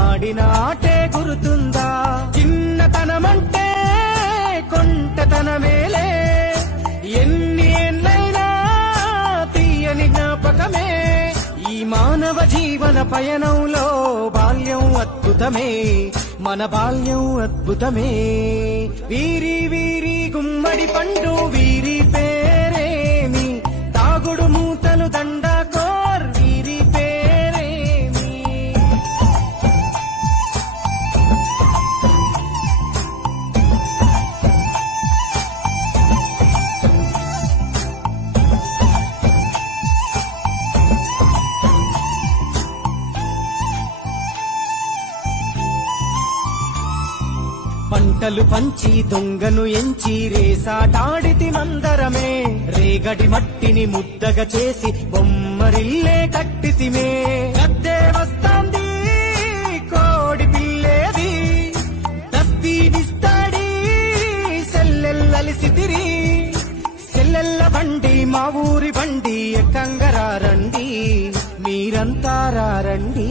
ఆడిన ఆటే గురుతుందా? చిన్నతనమంటే కొంటతనమేలే, ఎన్ని ఏళ్ళైనా తీయని జ్ఞాపకమే. ఈ మానవ జీవన పయనంలో బాల్యం అద్భుతమే, మన బాల్యం అద్భుతమే. వీరి వీరి గుమ్మడి పండు వీరి పేరేమి, తాగుడు మూతలు దండాకోర్ వీరి పేరేమి. పంటలు పంచి దొంగను ఎంచి రేసాటాడితి మందరమే, రేగడి మట్టిని ముద్దగా చేసి బొమ్మరిల్లే కట్టితిమే. గద్దే వస్తాంది కోడి పిల్లేది, దస్తీడిస్తాడి సెల్లెల్లలిసితిరి. సెల్లెల్ల బండి మా ఊరి బండి, ఎక్కంగరారండి మీరంతా రండి.